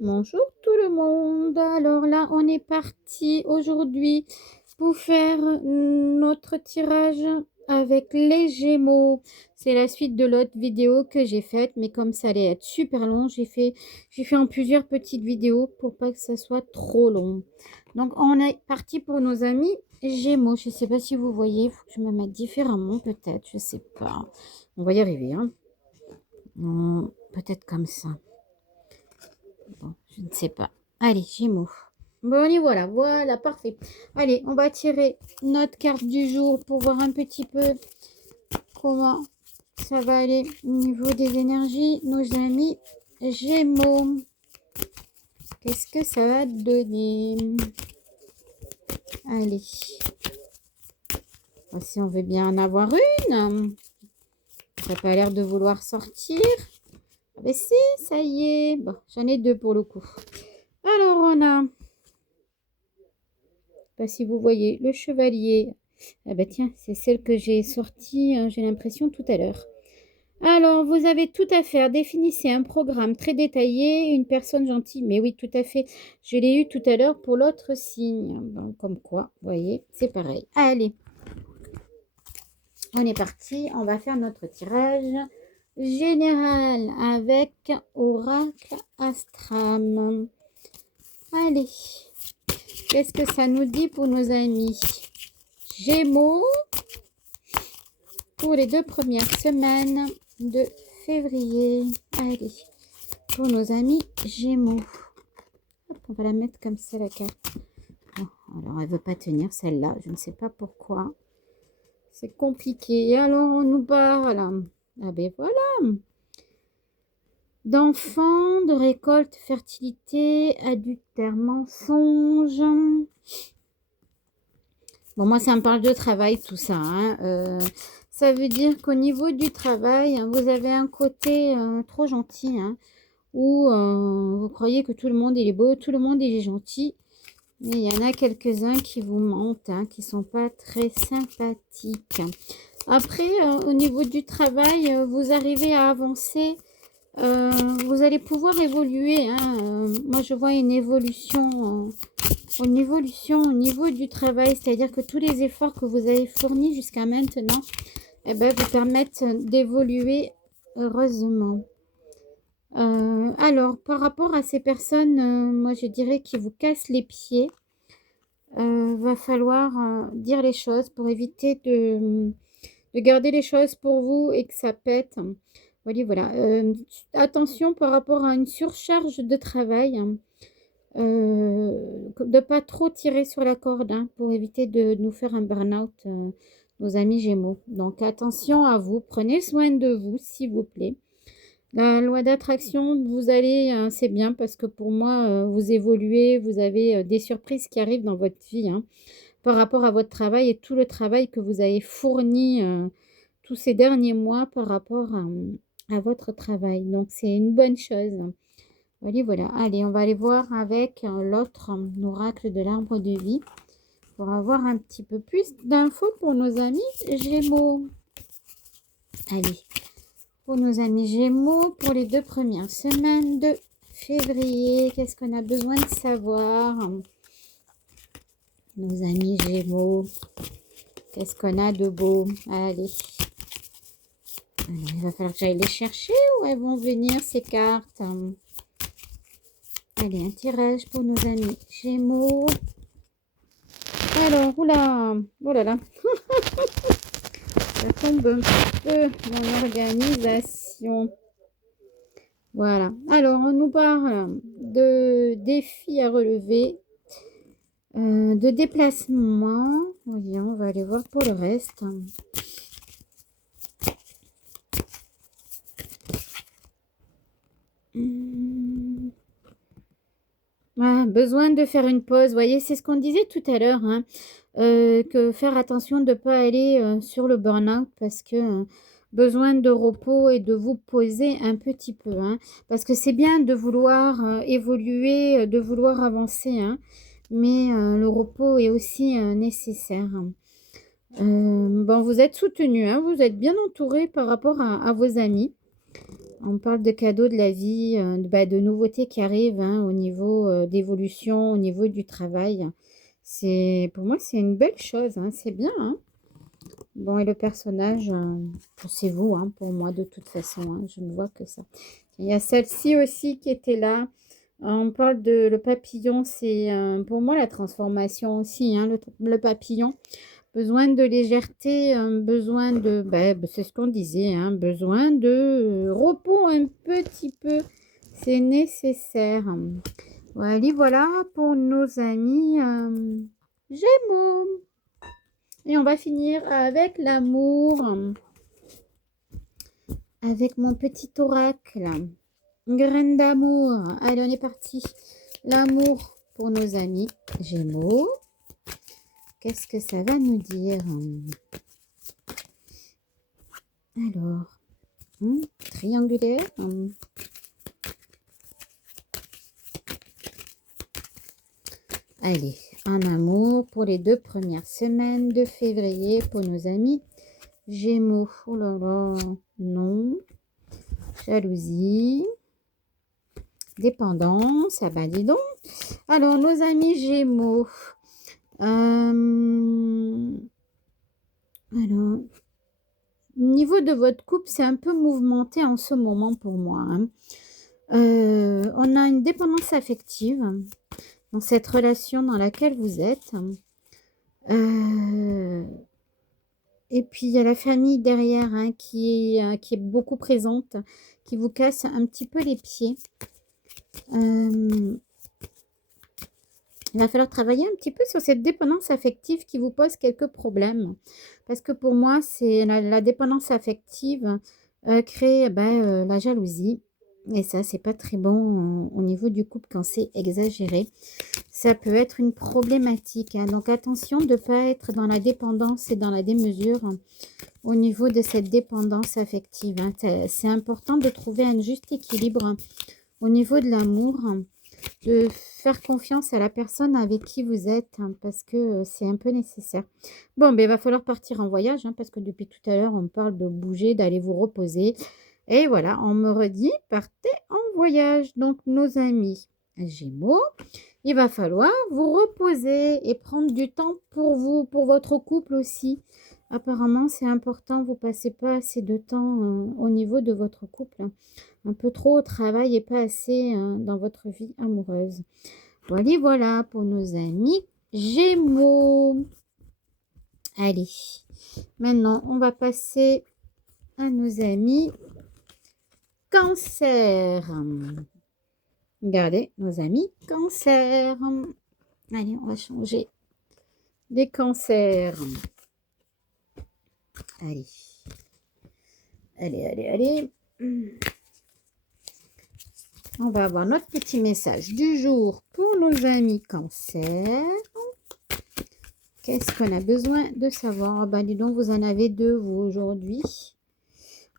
Bonjour tout le monde. Alors là, on est parti aujourd'hui pour faire notre tirage avec les Gémeaux. C'est la suite de l'autre vidéo que j'ai faite, mais comme ça allait être super long, j'ai fait en plusieurs petites vidéos pour pas que ça soit trop long. Donc on est parti pour nos amis Gémeaux. Je ne sais pas si vous voyez, il faut que je me mette différemment peut-être, je sais pas. On va y arriver, hein. Peut-être comme ça. Bon, je ne sais pas. Allez, Gémeaux. Bon, et voilà, voilà, parfait. Allez, on va tirer notre carte du jour pour voir un petit peu comment ça va aller au niveau des énergies. Nos amis Gémeaux. Qu'est-ce que ça va donner? Allez. Si on veut bien en avoir une. Ça n'a pas l'air de vouloir sortir. Ah ben si, ça y est. Bon, j'en ai deux pour le coup. Alors, on a... Pas si vous voyez, le chevalier. Ah bah tiens, c'est celle que j'ai sortie, j'ai l'impression, tout à l'heure. Alors, vous avez tout à faire. Définissez un programme très détaillé, une personne gentille. Mais oui, tout à fait. Je l'ai eu tout à l'heure pour l'autre signe. Bon, comme quoi, vous voyez, c'est pareil. Allez, on est parti. On va faire notre tirage général avec Oracle Astram. Allez, qu'est-ce que ça nous dit pour nos amis Gémeaux pour les 2 premières semaines de février? Allez, pour nos amis Gémeaux. Hop, on va la mettre comme ça, la carte. Oh, alors, elle ne veut pas tenir celle-là. Je ne sais pas pourquoi. C'est compliqué. Et alors, on nous parle. Ah ben voilà. D'enfants, de récolte, fertilité, adultère, mensonge. Bon, moi, ça me parle de travail, tout ça. Hein. Ça veut dire qu'au niveau du travail, vous avez un côté trop gentil, hein, où vous croyez que tout le monde il est beau, tout le monde il est gentil. Mais il y en a quelques-uns qui vous mentent, hein, qui ne sont pas très sympathiques. Après, au niveau du travail, vous arrivez à avancer. Vous allez pouvoir évoluer. Hein. Moi, je vois une évolution au niveau du travail. C'est-à-dire que tous les efforts que vous avez fournis jusqu'à maintenant eh ben, vous permettent d'évoluer heureusement. Alors, par rapport à ces personnes, moi, je dirais qui vous cassent les pieds. Va falloir dire les choses pour éviter de garder les choses pour vous et que ça pète. Voilà, voilà. Attention par rapport à une surcharge de travail. De ne pas trop tirer sur la corde hein, pour éviter de nous faire un burn-out, nos amis Gémeaux. Donc, attention à vous. Prenez soin de vous, s'il vous plaît. La loi d'attraction, vous allez, c'est bien parce que pour moi, vous évoluez, vous avez des surprises qui arrivent dans votre vie hein, par rapport à votre travail et tout le travail que vous avez fourni tous ces derniers mois par rapport à votre travail. Donc, c'est une bonne chose. Voilà, voilà. Allez, on va aller voir avec l'autre oracle de l'arbre de vie pour avoir un petit peu plus d'infos pour nos amis Gémeaux. Allez, pour nos amis Gémeaux, pour les 2 premières semaines de février, qu'est-ce qu'on a besoin de savoir? Nos amis Gémeaux, qu'est-ce qu'on a de beau? Allez. Il va falloir que j'aille les chercher ou elles vont venir ces cartes? Allez, un tirage pour nos amis Gémeaux. Alors, oula, oh là là, ça tombe un peu mon organisation. Voilà. Alors, on nous parle de défis à relever, de déplacement. Oui, on va aller voir pour le reste. Ah, besoin de faire une pause. Vous voyez, c'est ce qu'on disait tout à l'heure. Hein, que faire attention de ne pas aller sur le burn-out parce que besoin de repos et de vous poser un petit peu. Hein, parce que c'est bien de vouloir évoluer, de vouloir avancer. Hein, mais le repos est aussi nécessaire. Bon, vous êtes soutenu, hein, vous êtes bien entouré par rapport à vos amis. On parle de cadeaux de la vie, de nouveautés qui arrivent hein, au niveau d'évolution, au niveau du travail. Pour moi, c'est une belle chose, hein, c'est bien. Hein. Bon, et le personnage, c'est vous, hein, pour moi, de toute façon. Hein, je ne vois que ça. Il y a celle-ci aussi qui était là. On parle de le papillon, c'est pour moi la transformation aussi, hein, le papillon. Besoin de légèreté, besoin de, c'est ce qu'on disait, hein, besoin de repos un petit peu, c'est nécessaire. Voilà pour nos amis Gémeaux. Et on va finir avec l'amour, avec mon petit oracle, graine d'amour. Allez, on est parti. L'amour pour nos amis Gémeaux. Qu'est-ce que ça va nous dire? Alors, triangulaire. Allez, en amour pour les 2 premières semaines de février pour nos amis Gémeaux. Oh là là, non. Jalousie. Dépendance. Ah ben dis donc. Alors, nos amis Gémeaux. Alors, au niveau de votre couple, c'est un peu mouvementé en ce moment pour moi. Hein. On a une dépendance affective dans cette relation dans laquelle vous êtes. Et puis, il y a la famille derrière hein, qui est beaucoup présente, qui vous casse un petit peu les pieds. Il va falloir travailler un petit peu sur cette dépendance affective qui vous pose quelques problèmes. Parce que pour moi, c'est la dépendance affective crée la jalousie. Et ça, c'est pas très bon au niveau du couple quand c'est exagéré. Ça peut être une problématique. Hein. Donc, attention de ne pas être dans la dépendance et dans la démesure au niveau de cette dépendance affective. Hein. C'est important de trouver un juste équilibre au niveau de l'amour, de faire confiance à la personne avec qui vous êtes, hein, parce que c'est un peu nécessaire. Bon, il va falloir partir en voyage, hein, parce que depuis tout à l'heure, on parle de bouger, d'aller vous reposer. Et voilà, on me redit, partez en voyage. Donc, nos amis Gémeaux, il va falloir vous reposer et prendre du temps pour vous, pour votre couple aussi. Apparemment, c'est important, vous ne passez pas assez de temps au niveau de votre couple. Hein. Un peu trop au travail et pas assez dans votre vie amoureuse. Voilà pour nos amis Gémeaux. Allez, maintenant, on va passer à nos amis Cancer. Regardez, nos amis Cancer. Allez, on va changer les cancers. Allez. Allez. On va avoir notre petit message du jour pour nos amis Cancer. Qu'est-ce qu'on a besoin de savoir? Dis donc, vous en avez 2, vous, aujourd'hui.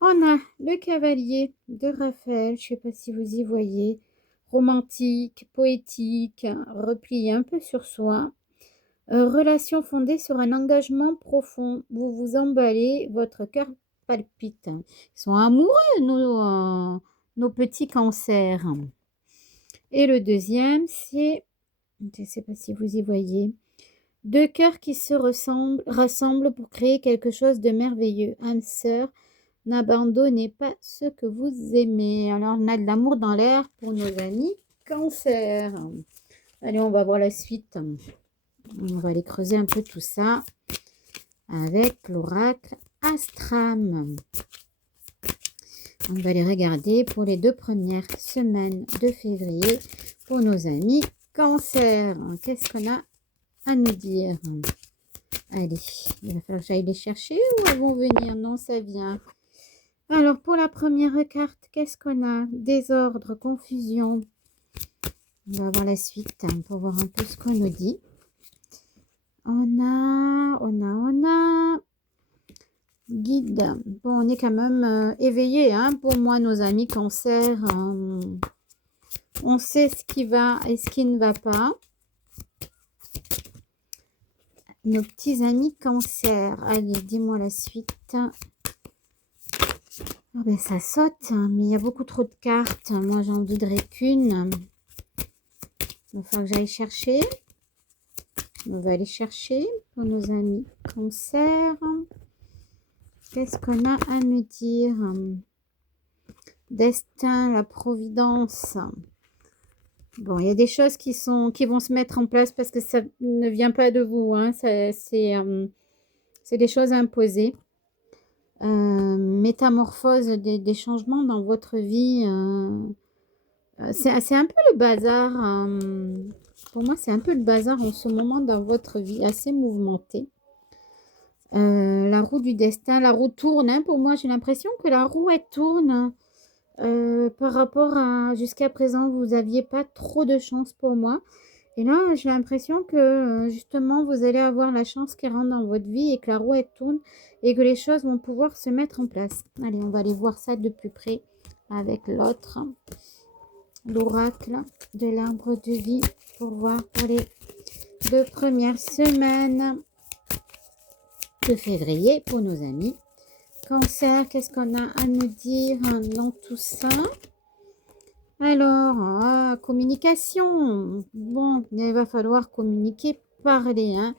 On a le cavalier de Raphaël. Je ne sais pas si vous y voyez. Romantique, poétique, replié un peu sur soi. Relation fondée sur un engagement profond. Vous vous emballez, votre cœur palpite. Ils sont amoureux, nos petits cancers. Et le deuxième, c'est, je ne sais pas si vous y voyez, 2 cœurs qui se rassemblent pour créer quelque chose de merveilleux. Âme sœur, n'abandonnez pas ce que vous aimez. Alors, on a de l'amour dans l'air pour nos amis Cancer. Allez, on va voir la suite. On va aller creuser un peu tout ça avec l'oracle Astram. On va aller regarder pour les 2 premières semaines de février pour nos amis Cancer. Qu'est-ce qu'on a à nous dire? Allez, il va falloir que j'aille les chercher ou elles vont venir? Non, ça vient. Alors, pour la première carte, qu'est-ce qu'on a? Désordre, confusion. On va voir la suite pour voir un peu ce qu'on nous dit. On a guide. Bon, on est quand même éveillé, hein, pour moi, nos amis Cancer. On sait ce qui va et ce qui ne va pas. Nos petits amis Cancer. Allez, dis-moi la suite. Ah ben, ça saute, hein, mais il y a beaucoup trop de cartes. Moi, j'en voudrais qu'une. Il va falloir que j'aille chercher. On va aller chercher pour nos amis cancer. Qu'est-ce qu'on a à me dire? Destin, la providence. Bon, il y a des choses qui vont se mettre en place parce que ça ne vient pas de vous, hein. C'est des choses imposées. Métamorphose, des changements dans votre vie. C'est un peu le bazar. Pour moi, c'est un peu le bazar en ce moment dans votre vie, assez mouvementé. La roue du destin, la roue tourne, hein. Pour moi, j'ai l'impression que la roue, elle tourne. Par rapport à jusqu'à présent, vous n'aviez pas trop de chance pour moi. Et là, j'ai l'impression que justement, vous allez avoir la chance qui rentre dans votre vie et que la roue, elle tourne et que les choses vont pouvoir se mettre en place. Allez, on va aller voir ça de plus près avec l'autre. L'oracle de l'arbre de vie pour voir pour les 2 premières semaines de février pour nos amis. Cancer, qu'est-ce qu'on a à nous dire dans tout ça? Alors, communication. Bon, il va falloir communiquer, parler, hein.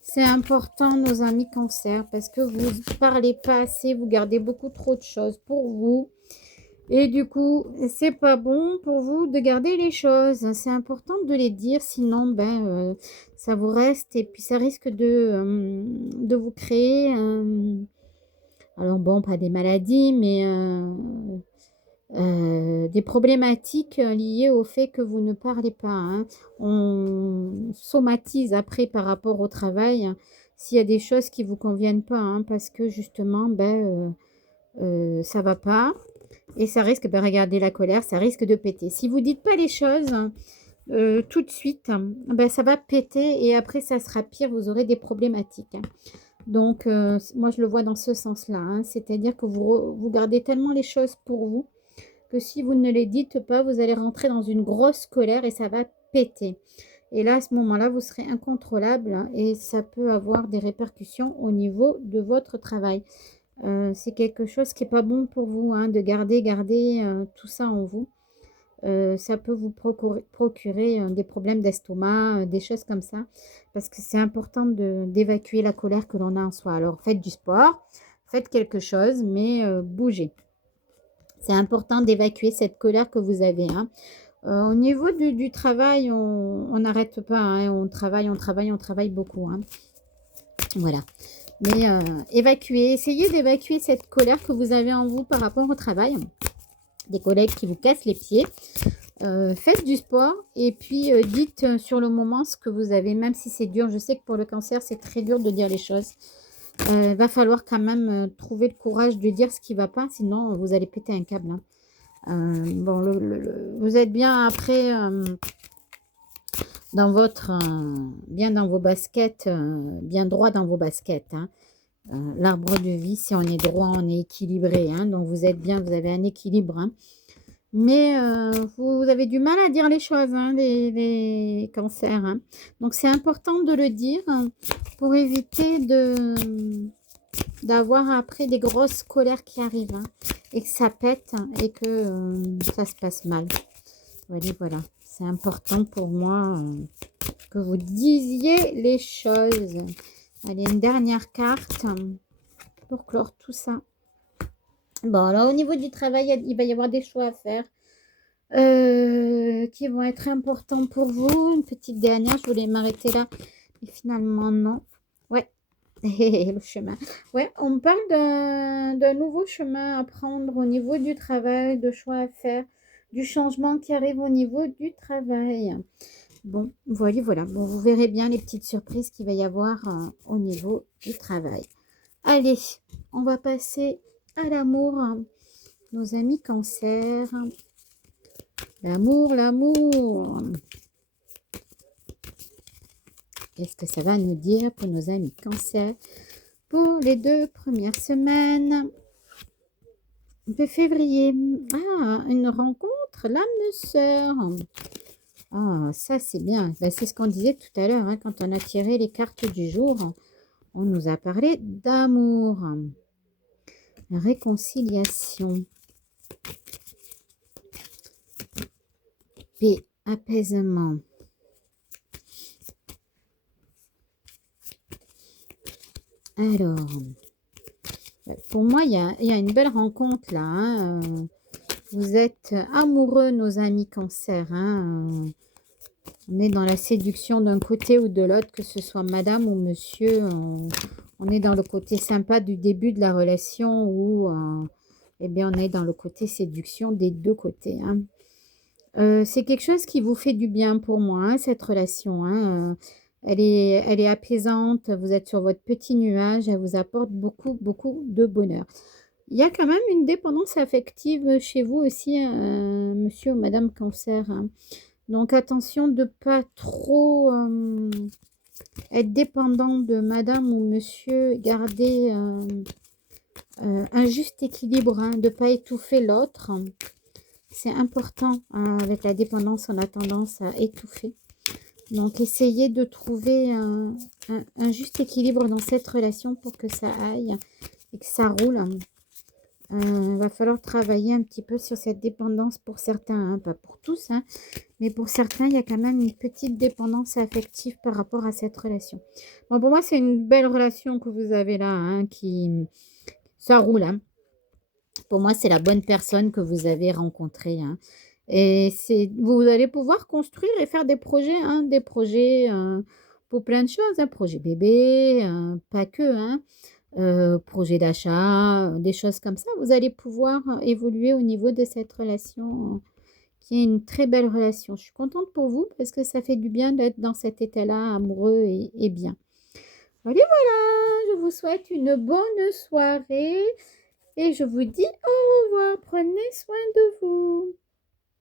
C'est important, nos amis cancer, parce que vous ne parlez pas assez, vous gardez beaucoup trop de choses pour vous. Et du coup, c'est pas bon pour vous de garder les choses. C'est important de les dire, sinon, ça vous reste et puis ça risque de vous créer, alors bon, pas des maladies, mais des problématiques liées au fait que vous ne parlez pas, hein. On somatise après par rapport au travail, s'il y a des choses qui vous conviennent pas, hein, parce que justement, ça va pas et ça risque, regardez la colère, ça risque de péter. Si vous dites pas les choses, tout de suite, ça va péter et après ça sera pire, vous aurez des problématiques, hein. Donc moi je le vois dans ce sens-là, hein. C'est-à-dire que vous gardez tellement les choses pour vous que si vous ne les dites pas, vous allez rentrer dans une grosse colère et ça va péter. Et là, à ce moment-là, vous serez incontrôlable, hein, et ça peut avoir des répercussions au niveau de votre travail. C'est quelque chose qui n'est pas bon pour vous, hein, de garder tout ça en vous. Ça peut vous procurer des problèmes d'estomac, des choses comme ça, parce que c'est important d'évacuer la colère que l'on a en soi. Alors, faites du sport, faites quelque chose, mais bougez. C'est important d'évacuer cette colère que vous avez, hein. Au niveau du travail, on n'arrête pas, hein. On travaille beaucoup, hein. Voilà. Mais essayez d'évacuer cette colère que vous avez en vous par rapport au travail. Des collègues qui vous cassent les pieds. Faites du sport et puis dites sur le moment ce que vous avez, même si c'est dur. Je sais que pour le cancer, c'est très dur de dire les choses. Va falloir quand même trouver le courage de dire ce qui ne va pas, sinon vous allez péter un câble, hein. Bon, vous êtes bien après bien dans vos baskets, bien droit dans vos baskets, hein. L'arbre de vie, si on est droit, on est équilibré, hein. Donc vous êtes bien, vous avez un équilibre, hein. Mais vous avez du mal à dire les choses, hein, les cancers, hein. Donc c'est important de le dire, hein, pour éviter d'avoir après des grosses colères qui arrivent, hein, et que ça pète et que ça se passe mal. Voilà. C'est important pour moi que vous disiez les choses. Allez, une dernière carte pour clore tout ça. Bon, là, au niveau du travail, il va y avoir des choix à faire qui vont être importants pour vous. Une petite dernière, je voulais m'arrêter là. Et finalement, non. Ouais, le chemin. Ouais, on parle d'un nouveau chemin à prendre au niveau du travail, de choix à faire, du changement qui arrive au niveau du travail. Bon, voilà. Bon, vous verrez bien les petites surprises qu'il va y avoir au niveau du travail. Allez, on va passer à l'amour. Nos amis cancer. L'amour. Qu'est-ce que ça va nous dire pour nos amis cancer pour les 2 premières semaines de février? Ah, une rencontre, l'âme sœur. Ah, ça c'est bien. C'est ce qu'on disait tout à l'heure, hein, quand on a tiré les cartes du jour. On nous a parlé d'amour. réconciliation, paix, apaisement. Alors, pour moi, il y a une belle rencontre là. Hein. Vous êtes amoureux, nos amis cancer. Hein. On est dans la séduction d'un côté ou de l'autre, que ce soit madame ou monsieur. On est dans le côté sympa du début de la relation ou eh bien, on est dans le côté séduction des deux côtés. Hein. C'est quelque chose qui vous fait du bien pour moi, hein, cette relation. Hein. Elle est apaisante, vous êtes sur votre petit nuage, elle vous apporte beaucoup, beaucoup de bonheur. Il y a quand même une dépendance affective chez vous aussi, hein, monsieur ou madame cancer. Hein. Donc attention de ne pas trop être dépendant de madame ou monsieur, garder un juste équilibre, hein, de ne pas étouffer l'autre. C'est important, hein, avec la dépendance, on a tendance à étouffer. Donc essayez de trouver un juste équilibre dans cette relation pour que ça aille et que ça roule. Il va falloir travailler un petit peu sur cette dépendance pour certains, hein, pas pour tous, hein, mais pour certains, il y a quand même une petite dépendance affective par rapport à cette relation. Bon, pour moi, c'est une belle relation que vous avez là, hein, ça roule. Hein. Pour moi, c'est la bonne personne que vous avez rencontrée. Hein. Et vous allez pouvoir construire et faire des projets, hein, pour plein de choses, hein, projet bébé, pas que, hein. Projet d'achat, des choses comme ça. Vous allez pouvoir évoluer au niveau de cette relation qui est une très belle relation. Je suis contente pour vous parce que ça fait du bien d'être dans cet état-là amoureux et bien. Allez, voilà, je vous souhaite une bonne soirée et je vous dis au revoir. Prenez soin de vous.